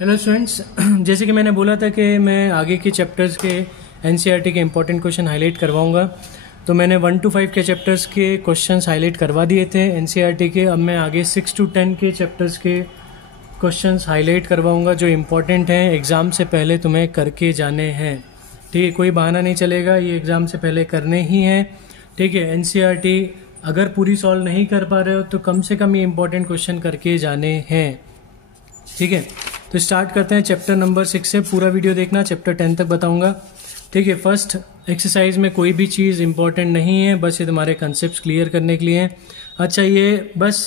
Hello students, जैसे कि मैंने बोला था कि मैं आगे के चैप्टर्स के एनसीईआरटी के इंपॉर्टेंट क्वेश्चन हाईलाइट करवाऊंगा। तो मैंने 1 to 5 के चैप्टर्स के क्वेश्चंस हाईलाइट करवा दिए थे एनसीईआरटी के। अब मैं आगे 6 to 10 के चैप्टर्स के क्वेश्चंस हाईलाइट करवाऊंगा जो इम्पोर्टेंट हैं, एग्ज़ाम से पहले तुम्हें करके जाने हैं। ठीक है, कोई बहाना नहीं चलेगा, ये एग्ज़ाम से पहले करने ही हैं। ठीक है, एनसीईआरटी अगर पूरी सॉल्व नहीं कर पा रहे हो तो कम से कम ये इंपॉर्टेंट क्वेश्चन करके जाने हैं। ठीक है, तो स्टार्ट करते हैं चैप्टर नंबर 6 से। पूरा वीडियो देखना, चैप्टर 10 तक बताऊंगा। ठीक है, फर्स्ट एक्सरसाइज में कोई भी चीज़ इंपॉर्टेंट नहीं है, बस ये तुम्हारे कंसेप्ट क्लियर करने के लिए है। अच्छा, ये बस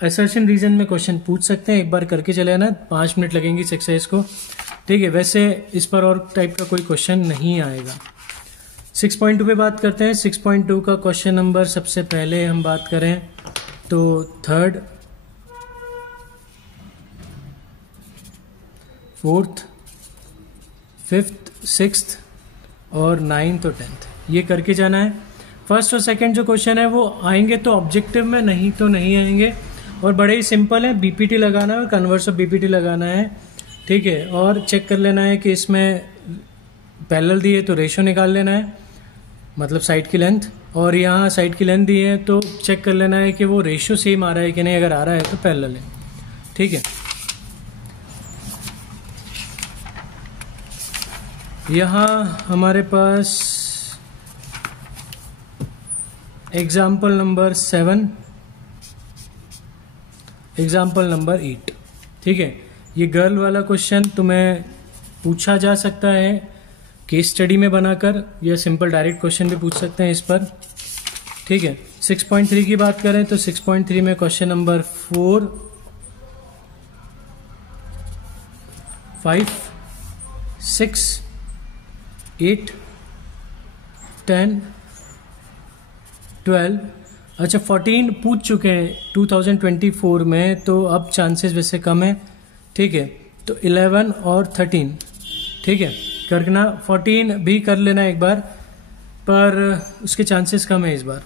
असर्शन रीजन में क्वेश्चन पूछ सकते हैं, एक बार करके चले ना, 5 मिनट लगेंगे इस एक्सरसाइज को। ठीक है, वैसे इस पर और टाइप का कोई क्वेश्चन नहीं आएगा। 6.2 पे बात करते हैं। 6.2 का क्वेश्चन नंबर सबसे पहले हम बात करें तो 3rd, 4th, 5th, 6th और 9th और 10th ये करके जाना है। फर्स्ट और सेकंड जो क्वेश्चन है वो आएंगे तो ऑब्जेक्टिव में, नहीं तो नहीं आएंगे, और बड़े ही सिंपल है। बीपीटी लगाना है और कन्वर्स ऑफ बीपीटी लगाना है। ठीक है, और चेक कर लेना है कि इसमें पैरेलल दी है तो रेशियो निकाल लेना है, मतलब साइड की लेंथ, और यहाँ साइड की लेंथ दी है तो चेक कर लेना है कि वो रेशियो सेम आ रहा है कि नहीं। अगर आ रहा है तो पैरेलल है। ठीक है, यहाँ हमारे पास एग्जाम्पल नंबर 7, एग्जाम्पल नंबर 8। ठीक है, ये गर्ल वाला क्वेश्चन तुम्हें पूछा जा सकता है केस स्टडी में बनाकर, या सिंपल डायरेक्ट क्वेश्चन भी पूछ सकते हैं इस पर। ठीक है, 6.3 की बात करें तो 6.3 में क्वेश्चन नंबर 4, 5, 6, 8, 10, 12, अच्छा 14 पूछ चुके हैं 2024 में, तो अब चांसेस वैसे कम है। ठीक है, तो 11 और 13 ठीक है करना। 14 भी कर लेना एक बार, पर उसके चांसेस कम है इस बार।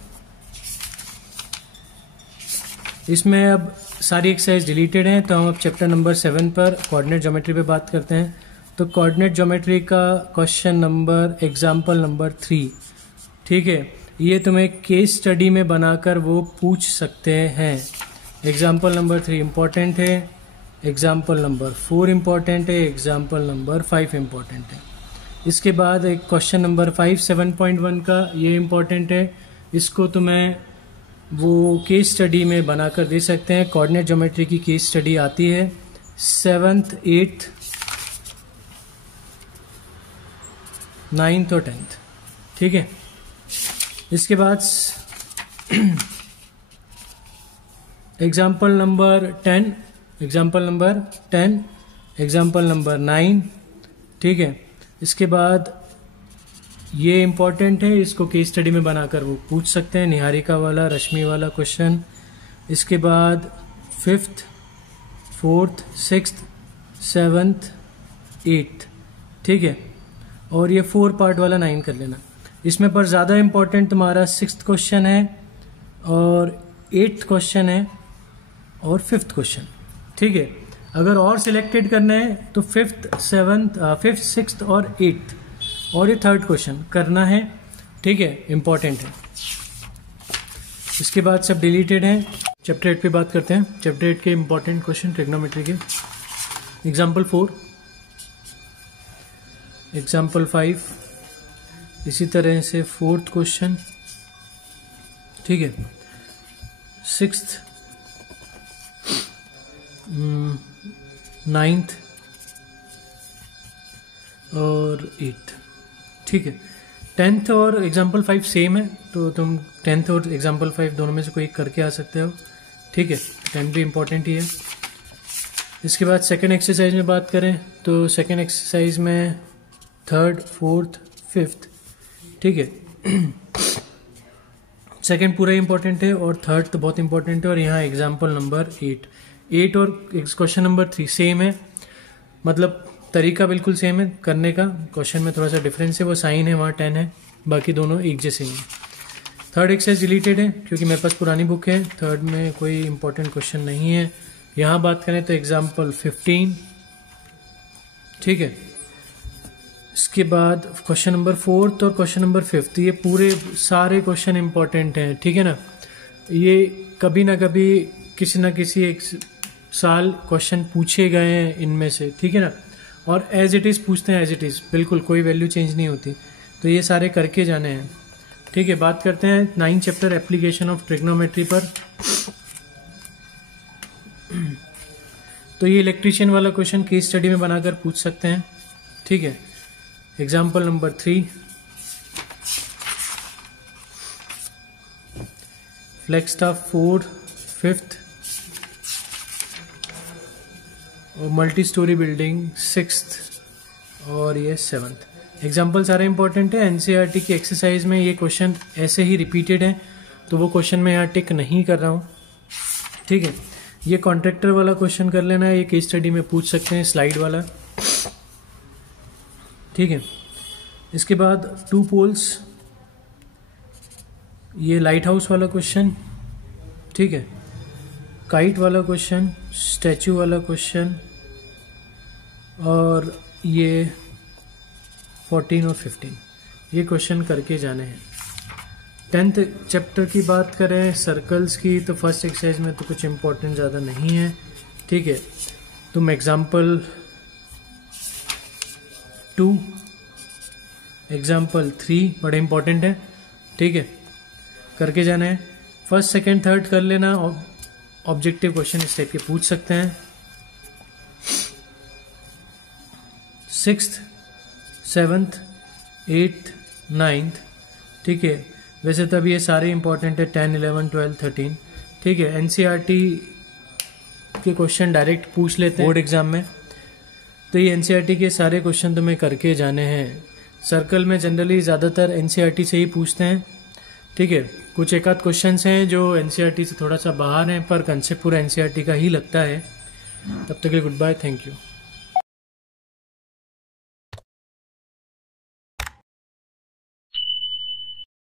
इसमें अब सारी एक्सरसाइज डिलीटेड हैं, तो हम अब चैप्टर नंबर 7 पर कोऑर्डिनेट ज्योमेट्री पे बात करते हैं। तो कोऑर्डिनेट ज्योमेट्री का क्वेश्चन नंबर एग्जाम्पल नंबर 3। ठीक है, ये तुम्हें केस स्टडी में बनाकर वो पूछ सकते हैं। एग्जाम्पल नंबर 3 इम्पॉर्टेंट है, एग्जाम्पल नंबर 4 इम्पॉर्टेंट है, एग्जाम्पल नंबर 5 इम्पॉर्टेंट है। इसके बाद एक क्वेश्चन नंबर 5 7.1 का, ये इम्पॉर्टेंट है, इसको तुम्हें वो केस स्टडी में बनाकर दे सकते हैं। कोऑर्डिनेट ज्योमेट्री की केस स्टडी आती है 7th, 8th, 9th और 10th। ठीक है, इसके बाद example number 10, example number 10, example number 9। ठीक है, इसके बाद ये इम्पॉर्टेंट है, इसको केस स्टडी में बनाकर वो पूछ सकते हैं, निहारिका वाला, रश्मि वाला क्वेश्चन। इसके बाद 5th, 4th, 6th, 7th, 8th। ठीक है, और ये 4 पार्ट वाला 9 कर लेना। इसमें पर ज़्यादा इम्पोर्टेंट तुम्हारा 6th क्वेश्चन है और 8th क्वेश्चन है और 5th क्वेश्चन। ठीक है, अगर और सिलेक्टेड करना है तो 5th, 5th, 6th और 8th और ये 3rd क्वेश्चन करना है। ठीक है, इम्पॉर्टेंट है। इसके बाद सब डिलीटेड हैं। चैप्टर 8 पे बात करते हैं। चैप्टर 8 के इम्पॉर्टेंट क्वेश्चन ट्रिग्नोमेट्री के। एग्जाम्पल 4, एग्जाम्पल 5, इसी तरह से 4th क्वेश्चन। ठीक है, 6th, 9th और 8th। ठीक है, 10th और एग्जाम्पल 5 सेम है, तो तुम 10th और एग्जाम्पल 5 दोनों में से कोई करके आ सकते हो। ठीक है, 10th भी इम्पोर्टेंट ही है। इसके बाद सेकेंड एक्सरसाइज में बात करें तो सेकेंड एक्सरसाइज में 3rd, 4th, 5th। ठीक है, सेकेंड पूरा इंपॉर्टेंट है और 3rd तो बहुत इंपॉर्टेंट है। और यहाँ एग्जाम्पल नंबर 8 और क्वेश्चन नंबर 3 सेम है, मतलब तरीका बिल्कुल सेम है करने का। क्वेश्चन में थोड़ा सा डिफरेंस है, वो साइन है वहाँ 10 है, बाकी दोनों एक जैसे ही हैं। 3rd एक्सरसाइज डिलीटेड है क्योंकि मेरे पास पुरानी बुक है। 3rd में कोई इंपॉर्टेंट क्वेश्चन नहीं है। यहाँ बात करें तो एग्जाम्पल 15, ठीक है। इसके बाद क्वेश्चन नंबर 4 और क्वेश्चन नंबर 5, ये पूरे सारे क्वेश्चन इंपॉर्टेंट हैं, ठीक है ना। ये कभी ना कभी किसी ना किसी एक साल क्वेश्चन पूछे गए हैं इनमें से, ठीक है ना। और एज इट इज़ पूछते हैं, एज इट इज़, बिल्कुल कोई वैल्यू चेंज नहीं होती। तो ये सारे करके जाने हैं, ठीक है। बात करते हैं 9 चैप्टर एप्लीकेशन ऑफ ट्रिग्नोमेट्री पर। तो ये इलेक्ट्रीशियन वाला क्वेश्चन केस स्टडी में बनाकर पूछ सकते हैं, ठीक है। एग्जाम्पल नंबर 3, फ्लैगस्टाफ 4 5th और मल्टी स्टोरी बिल्डिंग 6th और ये 7th। एग्जाम्पल सारे इंपॉर्टेंट है। एनसीईआरटी की एक्सरसाइज में ये क्वेश्चन ऐसे ही रिपीटेड है, तो वो क्वेश्चन मैं यहाँ टिक नहीं कर रहा हूँ, ठीक है। ये कॉन्ट्रैक्टर वाला क्वेश्चन कर लेना है, ये केस स्टडी में पूछ सकते हैं, स्लाइड वाला, ठीक है। इसके बाद 2 पोल्स, ये लाइट हाउस वाला क्वेश्चन, ठीक है। काइट वाला क्वेश्चन, स्टैचू वाला क्वेश्चन, और ये 14 और 15 ये क्वेश्चन करके जाने हैं। 10th चैप्टर की बात करें सर्कल्स की, तो फर्स्ट एक्सरसाइज में तो कुछ इंपॉर्टेंट ज़्यादा नहीं है, ठीक है। तुम एग्जाम्पल 2, एग्जाम्पल 3 बड़े इंपॉर्टेंट है, ठीक है, करके जाना है। फर्स्ट सेकंड थर्ड कर लेना, ऑब्जेक्टिव क्वेश्चन इस टाइप के पूछ सकते हैं। 6th 7th 8th 9th, ठीक है। वैसे तो अभी ये सारे इंपॉर्टेंट है, 10 11 12 13, ठीक है। एनसीईआरटी के क्वेश्चन डायरेक्ट पूछ लेते हैं बोर्ड एग्जाम में, तो ये एनसीईआरटी के सारे क्वेश्चन तुम्हें करके जाने हैं। सर्कल में जनरली ज़्यादातर एनसीईआरटी से ही पूछते हैं, ठीक है। कुछ एक आध क्वेश्चन हैं जो एनसीईआरटी से थोड़ा सा बाहर हैं, पर कंसेप्ट पूरा एनसीईआरटी का ही लगता है। तब तक के लिए गुड बाय, थैंक यू।